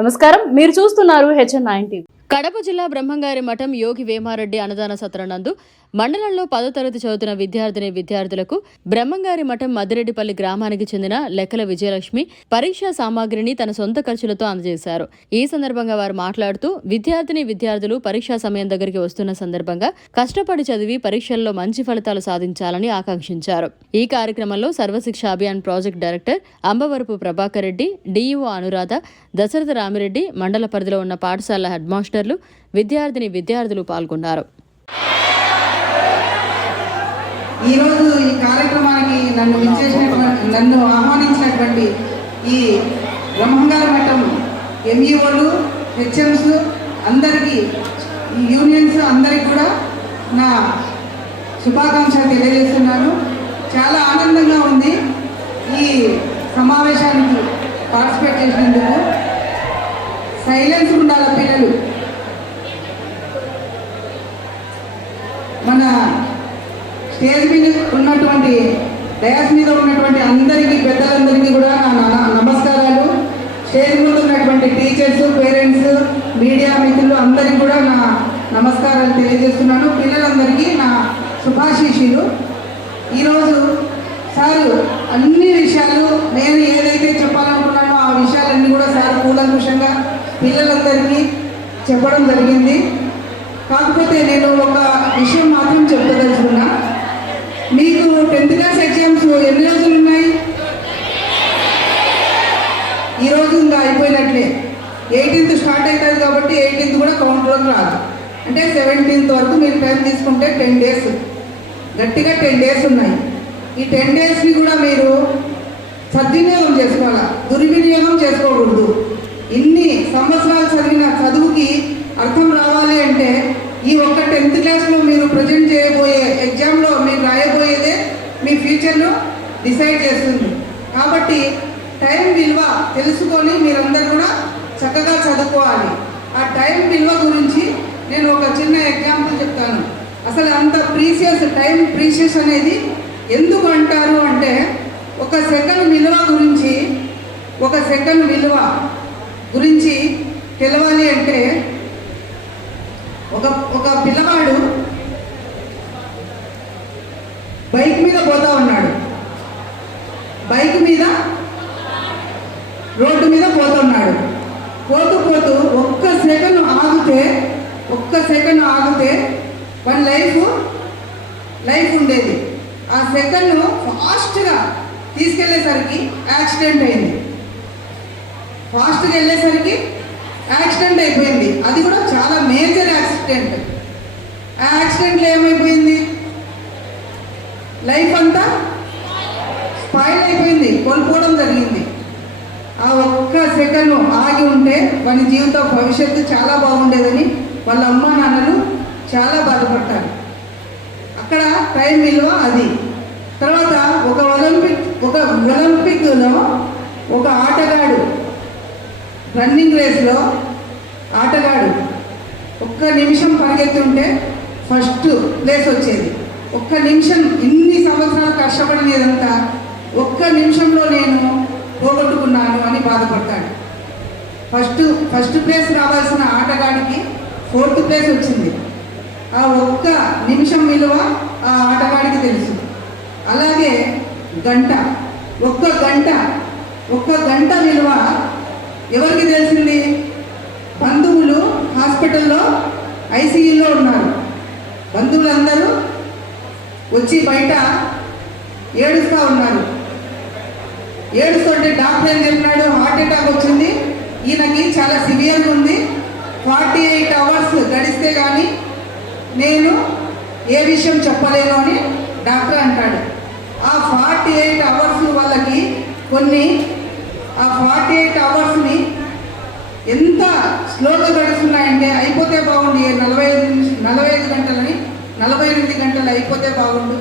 నమస్కారం, మీరు చూస్తున్నారు HN9 టీవీ. కడప జిల్లా బ్రహ్మంగారి మఠం యోగి వేమారెడ్డి అన్నదాన సత్రనందు మండలంలో 10వ తరగతి చదువుతున్న విద్యార్థులకు బ్రహ్మంగారి మఠం మద్దిరెడ్డిపల్లి గ్రామానికి చెందిన లెక్కల విజయలక్ష్మి పరీక్షా సామాగ్రిని తన సొంత ఖర్చులతో అందజేశారు. ఈ సందర్భంగా వారు మాట్లాడుతూ విద్యార్థులు పరీక్షా సమయం దగ్గరికి వస్తున్న సందర్భంగా కష్టపడి చదివి పరీక్షల్లో మంచి ఫలితాలు సాధించాలని ఆకాంక్షించారు. ఈ కార్యక్రమంలో Sarva Shiksha Abhiyan project director Ambavarapu Prabhakar Reddy, DEO Anuradha, Dasaratha Ramireddy, మండల పరిధిలో ఉన్న పాఠశాల హెడ్ మాస్టర్లు, విద్యార్థులు పాల్గొన్నారు. ఈరోజు ఈ కార్యక్రమానికి నన్ను ఆహ్వానించినటువంటి ఈ బ్రహ్మంగారి మఠం ఎంఈఓలు, హెచ్ఎంస్ అందరికీ, ఈ యూనియన్స్ అందరికీ కూడా నా శుభాకాంక్షలు తెలియజేస్తున్నాను. చాలా ఆనందంగా ఉంది ఈ సమావేశానికి పార్టిసిపేట్ చేసినందుకు. సైలెన్స్ ఉండాలి పిల్లలు. మన స్టేజ్ మీద ఉన్నటువంటి, డయాస్ మీద ఉన్నటువంటి అందరికీ, పెద్దలందరికీ కూడా నా నమస్కారాలు. స్టేజ్ ముందు ఉన్నటువంటి టీచర్స్, పేరెంట్స్, మీడియా మిత్రులు అందరికీ కూడా నా నమస్కారాలు తెలియజేస్తున్నాను. పిల్లలందరికీ నా శుభాశీస్సులు. ఈరోజు సారు అన్ని విషయాలు, నేను ఏదైతే చెప్పాలనుకున్నానో ఆ విషయాలన్నీ కూడా సార్ కూలంకుషంగా పిల్లలందరికీ చెప్పడం జరిగింది. కాకపోతే నేను ఒక విషయం మాత్రం చెప్పదలుచుకున్నా. మీకు 10th క్లాస్ ఎగ్జామ్స్ ఎన్ని రోజులు ఉన్నాయి? ఈరోజు ఇంకా అయిపోయినట్లే. 18th స్టార్ట్ అవుతుంది కాబట్టి 18th కూడా కౌంట్లోకి రాదు. అంటే 17th వరకు మీరు టైం తీసుకుంటే 10 డేస్, గట్టిగా 10 డేస్ ఉన్నాయి. ఈ 10 డేస్ని కూడా మీరు సద్వినియోగం చేసుకోవాలా, దుర్వినియోగం చేసుకోకూడదు. ఇన్ని సంవత్సరాలు చదివిన చదువుకి అర్థం రావాలి అంటే ఈ ఒక్క 10th క్లాస్లో మీరు ప్రజెంట్ చేయబోయే ఎగ్జామ్లో మీరు రాయబోయేదే మీ ఫ్యూచర్ను డిసైడ్ చేస్తుంది. కాబట్టి టైం విలువ తెలుసుకొని మీరందరూ కూడా చక్కగా చదువుకోవాలి. ఆ టైం విలువ గురించి నేను ఒక చిన్న ఎగ్జాంపుల్ చెప్తాను. అసలు అంత ప్రీషియస్, టైం ప్రీషియస్ అనేది ఎందుకు అంటారు అంటే, ఒక సెకండ్ విలువ గురించి తెలవాలి అంటే, ఒక పిల్లవాడు బైక్ మీద పోతా ఉన్నాడు. బైక్ మీద రోడ్డు మీద పోతున్నాడు. పోతూ ఒక్క సెకండ్ ఆగితే వన్ లైఫ్ ఉండేది. ఆ సెకండ్ ఫాస్ట్గా తీసుకెళ్లేసరికి యాక్సిడెంట్ అయింది. ఫాస్ట్గా వెళ్ళేసరికి యాక్సిడెంట్ అయిపోయింది. అది కూడా చాలా మేజర్ యాక్సిడెంట్. ఆ యాక్సిడెంట్లో ఏమైపోయింది? లైఫ్ అంతా స్పాయిల్ అయిపోయింది, కోల్పోవడం జరిగింది. ఆ ఒక్క సెకండ్ ఆగి ఉంటే వాని జీవిత భవిష్యత్తు చాలా బాగుండేదని వాళ్ళ అమ్మా నాన్నలు చాలా బాధపడతారు. అక్కడ టైం విలువ అది. తర్వాత ఒక ఒలింపిక్లో ఒక ఆటగాడు, రన్నింగ్ రేస్లో ఆటగాడు ఒక్క నిమిషం పరిగెత్తుంటే ఫస్ట్ ప్లేస్ వచ్చేది. ఒక్క నిమిషం, ఇన్ని సంవత్సరాలు కష్టపడినదంతా ఒక్క నిమిషంలో నేను పోగొట్టుకున్నాను అని బాధపడతాడు. ఫస్ట్ ప్లేస్ రావాల్సిన ఆటగాడికి 4th ప్లేస్ వచ్చింది. ఆ ఒక్క నిమిషం విలువ ఆ ఆటగాడికి తెలుసు. అలాగే ఒక్క గంట విలువ ఎవరికి తెలిసింది? బంధువులు హాస్పిటల్లో ఐసీయూలో ఉన్నారు. బంధువులందరూ వచ్చి బయట ఏడుస్తూ ఉన్నారు. ఏడుస్తుంటే డాక్టర్ ఏం చెప్పినాడు? హార్ట్ అటాక్ వచ్చింది, ఈయనకి చాలా సివియర్గా ఉంది, 48 అవర్స్ గడిస్తే కానీ నేను ఏ విషయం చెప్పలేను అని డాక్టర్ అంటాడు. ఆ 48 అవర్స్ వాళ్ళకి ఆ 48 అవర్స్ని ఎంత స్లోగా గడుస్తున్నాయంటే, అయిపోతే బాగుండు 45 గంటలని 48 గంటలు అయిపోతే బాగుండు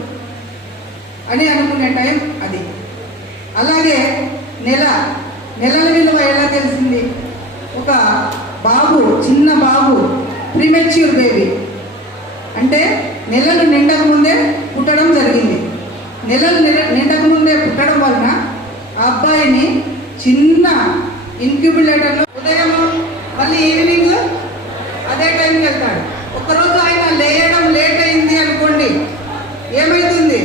అని అనుకునే టైం అది. అలాగే నెలల విలువ ఎలా తెలిసింది? ఒక చిన్న బాబు ప్రీమెచ్యూర్ బేబీ అంటే నెలలు నిండకముందే పుట్టడం జరిగింది. నెలలు నిండకముందే పుట్టడం వలన ఆ అబ్బాయిని చిన్న ఇంక్యుబులేటర్లో ఉదయం మళ్ళీ ఈవినింగ్ అదే టైంకి వెళ్తాడు. ఒక్కరోజు ఆయన లేయడం లేట్ అయింది అనుకోండి, ఏమైతుంది?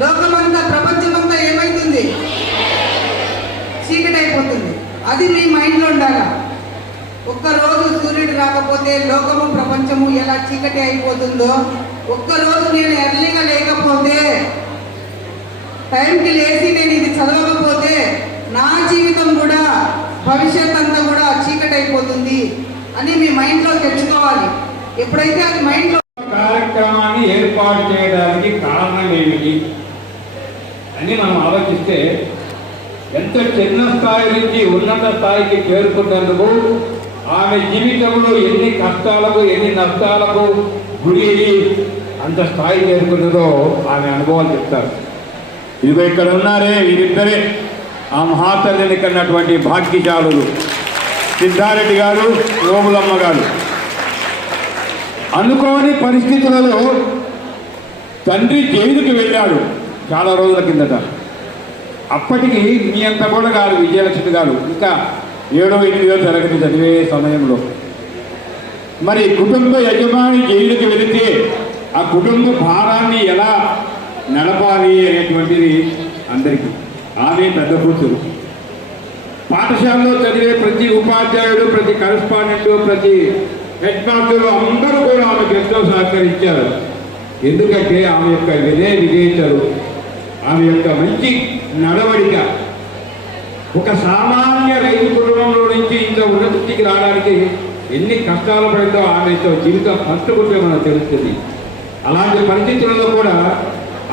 లోకమంతా, ప్రపంచమంతా ఏమైతుంది? చీకటి అయిపోతుంది. అది మీ మైండ్లో ఉండాలా. ఒక్కరోజు సూర్యుడు రాకపోతే లోకము ప్రపంచము ఎలా చీకటి అయిపోతుందో, ఒక్కరోజు నేను ఎర్లీగా లేకపోతే, టైంకి లేచి నేను ఇది చదవకపోతే నా జీవితం కూడా, భవిష్యత్ అంతా కూడా చీకటి అయిపోతుంది అని మీ మైండ్లో తెచ్చుకోవాలి. ఎప్పుడైతే అది మైండ్లో కార్యక్రమాన్ని ఏర్పాటు చేయడానికి కారణం ఏమిటి అని మనం ఆలోచిస్తే, ఎంత చిన్న స్థాయి నుంచి ఉన్నత స్థాయికి చేరుకున్నందుకు ఆమె జీవితంలో ఎన్ని కష్టాలకు ఎన్ని నష్టాలకు గురి అయ్యి అంత స్థాయి చేరుకున్నదో ఆమె అనుభవాలు చెప్తారు. ఇదిగో ఇక్కడ ఉన్నారే వీరిద్దరే ఆ మహాతల్లిని కన్నటువంటి భాగ్యశాలులు, సిద్ధారెడ్డి గారు, ఓబులమ్మ గారు. అనుకోని పరిస్థితులలో తండ్రి జైలుకి వెళ్ళాడు చాలా రోజుల కిందట. అప్పటికి మీ అంత కూడా కాదు విజయలక్ష్మి గారు, ఇంకా 7వ 8వ తరగతి చదివే సమయంలో. మరి కుటుంబ యజమాని జైలుకి వెళితే ఆ కుటుంబ భారాన్ని ఎలా నడపాలి అనేటువంటిది అందరికీ. ఆమె పెద్ద కూతురు. పాఠశాలలో చదివే ప్రతి ఉపాధ్యాయుడు, ప్రతి కరెస్పాండెంట్, ప్రతి హెడ్ మాస్టర్ అందరూ కూడా ఆమెకు ఎంతో సహకరించారు. ఎందుకంటే ఆమె యొక్క విధేయతలు, ఆమె యొక్క మంచి నడవడిక, ఒక సామాన్య రైతు కుటుంబంలో నుంచి ఇంత ఉన్నతికి రావడానికి ఎన్ని కష్టాలు పడిందో ఆమెతో జీవితం పంచుకుంటే మనకు తెలుస్తుంది. అలాంటి పరిస్థితులలో కూడా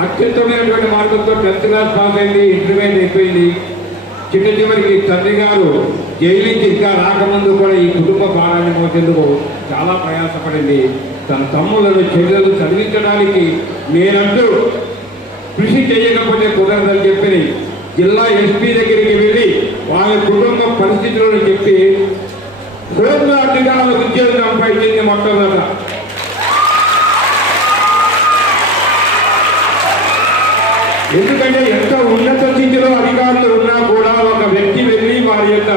అత్యుత్తమైనటువంటి మార్గంతో 10th క్లాస్ పాస్ అయింది, ఇంటర్మీడియట్ అయిపోయింది. చివరికి తండ్రి గారు జైలు నుంచి ఇంకా రాకముందు కూడా ఈ కుటుంబ భారాన్ని మోసేందుకు చాలా ప్రయాసపడింది. తన తమ్ములను చెల్లెలు చదివించడానికి నేనంటూ కృషి చేయకపోతే కుదరదని చెప్పి జిల్లా ఎస్పీ దగ్గరికి వెళ్ళి వాళ్ళ కుటుంబ పరిస్థితులను చెప్పి హోంగార్డుగా ఉద్యోగం సంపాదించింది మొట్టమొదట. ఎందుకంటే ఎంత ఉన్నత స్థితిలో అధికారులు ఉన్నా కూడా ఒక వ్యక్తి వెళ్ళి వారి యొక్క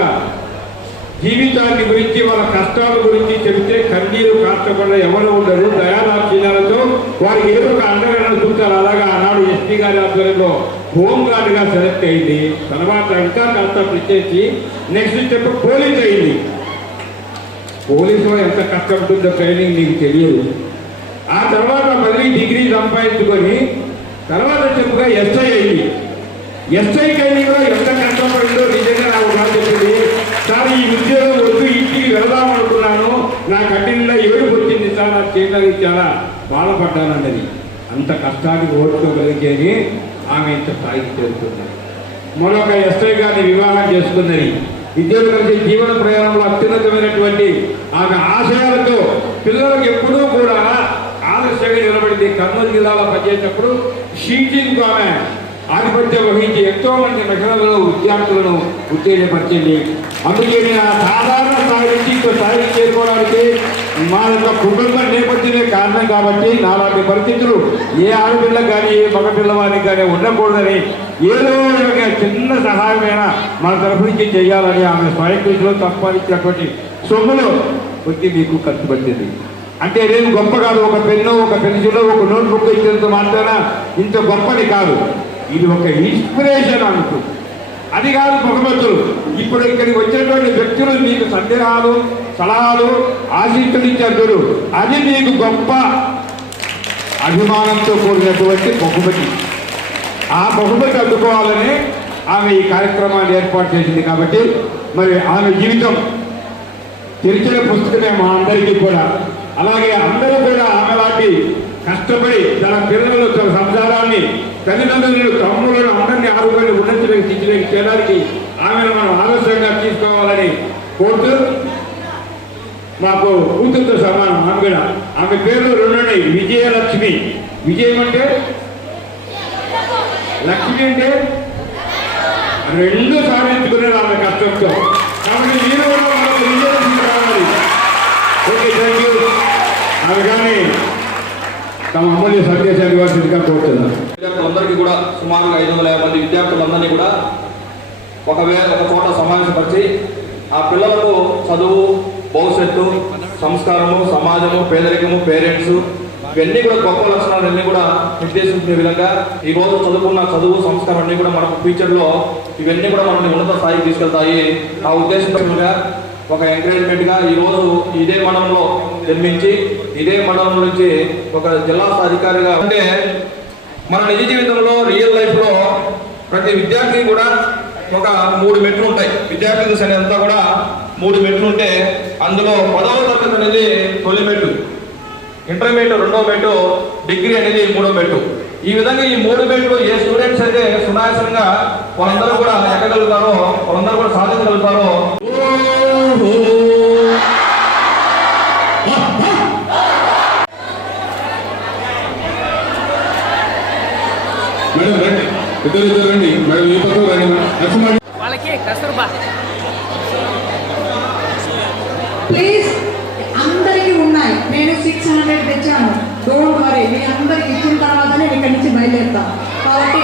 జీవితాన్ని గురించి, వాళ్ళ కష్టాల గురించి చెబితే కన్నీరు కాచకుండా ఎవరు ఉండరు. దయాదాక్షిణ్యాలతో వారికి ఏదో ఒక అండగా చూస్తారు. అలాగా ఆనాడు ఎస్పీ గారి ఆధ్వర్యంలో హోంగార్డుగా సెలెక్ట్ అయింది. తర్వాత ఇంకా కాస్త పిచ్చేసి నెక్స్ట్ స్టెప్ పోలీస్ అయింది. పోలీసులో ఎంత కష్టం ఉంటుందో ట్రైనింగ్ నీకు తెలియదు. ఆ తర్వాత మళ్ళీ డిగ్రీ సంపాదించుకొని తర్వాత చెప్పుగా ఎస్ఐ అయింది. ఎస్ఐకి అయింది కూడా ఎంత కష్టపడిందో నిజంగా నాకు బాగా చెప్పింది. సార్ ఈ ఉద్యోగం వద్దు, ఇంటికి వెళదామనుకున్నాను, నా కఠినంగా ఏడుపు వచ్చింది సార్, నా చేయడానికి చాలా బాధపడ్డానన్నది. అంత కష్టానికి ఓడుకోగలిగేది ఆమె ఇంత స్థాయికి చేరుకున్నది. మరొక ఎస్ఐ గారిని వివాహం చేసుకున్నది. ఇద్దరు కలిసి జీవన ప్రయాణంలో అత్యున్నతమైనటువంటి ఆమె ఆశయాలతో పిల్లలకు ఎప్పుడూ కూడా ఆదర్శంగా నిలబడింది. కర్నూలు జిల్లాలో పనిచేసేటప్పుడు షీటింగ్ ఆమె ఆధిపత్యం వహించి ఎంతో మంది మహిళలను, విద్యార్థులను ఉత్తేజపరిచింది. అందుకే నేను సాధారణ స్థాయి నుంచి ఇంకో స్థాయికి చేరుకోవడానికి మా యొక్క కుటుంబ నేపథ్యమే కారణం. కాబట్టి నాలాంటి పరిస్థితులు ఏ ఆడపిల్లకు కానీ ఏ మగ పిల్లవాడికి కానీ ఉండకూడదని ఏదో చిన్న సహాయమైనా మన తరఫు నుంచి చేయాలని ఆమె స్వయం కృషిలో సంపాదించినటువంటి సొమ్ములు వచ్చి మీకు ఖర్చు పెట్టింది. అంటే నేను గొప్ప కాదు, ఒక పెన్ను, ఒక పెన్సిల్, ఒక నోట్బుక్ ఇచ్చినంత మాత్రాన ఇంత గొప్పది కాదు. ఇది ఒక ఇన్స్పిరేషన్ అనుకో. అది కాదు బహుమతులు. ఇప్పుడు ఇక్కడికి వచ్చినటువంటి వ్యక్తులు మీకు సందేహాలు, సలహాలు, ఆశీస్సులు ఇచ్చారు. అది మీకు గొప్ప అభిమానంతో కూడినటువంటి బహుమతి. ఆ బహుమతి అందుకోవాలని ఆమె ఈ కార్యక్రమాన్ని ఏర్పాటు చేసింది. కాబట్టి మరి ఆమె జీవితం తెరిచిన పుస్తకమే మా అందరికీ కూడా. అలాగే అందరూ కూడా ఆమె లాంటి కష్టపడి తన పిల్లలు, తన సంసారాన్ని, తల్లిదండ్రులను, తమ్ములను అందరినీ ఆరోగ్యాన్ని ఉన్నతిలోకి స్థితిలోకి చేయడానికి ఆమెను మనం ఆదర్శంగా తీసుకోవాలని కోరుతూ, మాకు కూతురుతో సమానం ఆమె కూడా. ఆమె పేర్లు 2 ఉన్నాయి. విజయలక్ష్మి. విజయం అంటే లక్ష్మి అంటే 2 సాధించుకున్నారు ఆమె కష్టంతో. కాబట్టి మీరు కూడా మనకు విజయలక్ష్మి కావాలి. Okay, thank you. ఆమె కానీ తమ అమూల్య సందేశాన్ని ఇవ్వాల్సిందిగా కోరుతున్నారు. విద్యార్థులందరికీ కూడా సుమారుగా 550 మంది విద్యార్థులందరినీ కూడా ఒక చోట సమావేశపరిచి ఆ పిల్లలకు చదువు, భవిష్యత్తు, సంస్కారము, సమాజము, పేదరికము, పేరెంట్స్ ఇవన్నీ కూడా గొప్ప లక్షణాలన్నీ కూడా నిర్దేశించే విధంగా ఈ రోజు చదువుకున్న చదువు, సంస్కారం అన్నీ కూడా మనకు ఫ్యూచర్లో ఇవన్నీ కూడా మనల్ని ఉన్నత స్థాయికి తీసుకెళ్తాయి. ఆ ఉద్దేశంగా ఒక ఎంకరేజ్మెంట్గా ఈరోజు ఇదే మండలంలో జన్మించి ఇదే మండలం నుంచి ఒక జిల్లా అధికారిగా అంటే మన నిజ జీవితంలో రియల్ లైఫ్లో ప్రతి విద్యార్థి కూడా ఒక 3 మెట్లు ఉంటాయి. విద్యార్థి దశ అంతా కూడా 3 మెట్లు ఉంటే అందులో 10వ తరగతి అనేది తొలి మెట్టు, ఇంటర్మీడియట్ 2వ మెట్టు, డిగ్రీ అనేది 3వ మెట్టు. ఈ విధంగా ఈ 3 మెట్లు ఏ స్టూడెంట్స్ అయితే సునాయాసంగా వాళ్ళందరూ కూడా ఎక్కగలుగుతారో, వాళ్ళందరూ కూడా సాధించగలుగుతారో. మేడం రండి, ఇద్దరు రండి మేడం, ఈ పక్కన రండి. వాళ్ళకి కస్తూర్బా ప్లీజ్, అందరికీ ఉన్నాయి. నేను 600 తెచ్చాను. డోంట్ వరీ, మీ అందరికి ఇచ్చిన తర్వాతనే ఇక్కడి నుంచి బయలుదేరుతాను. కాబట్టి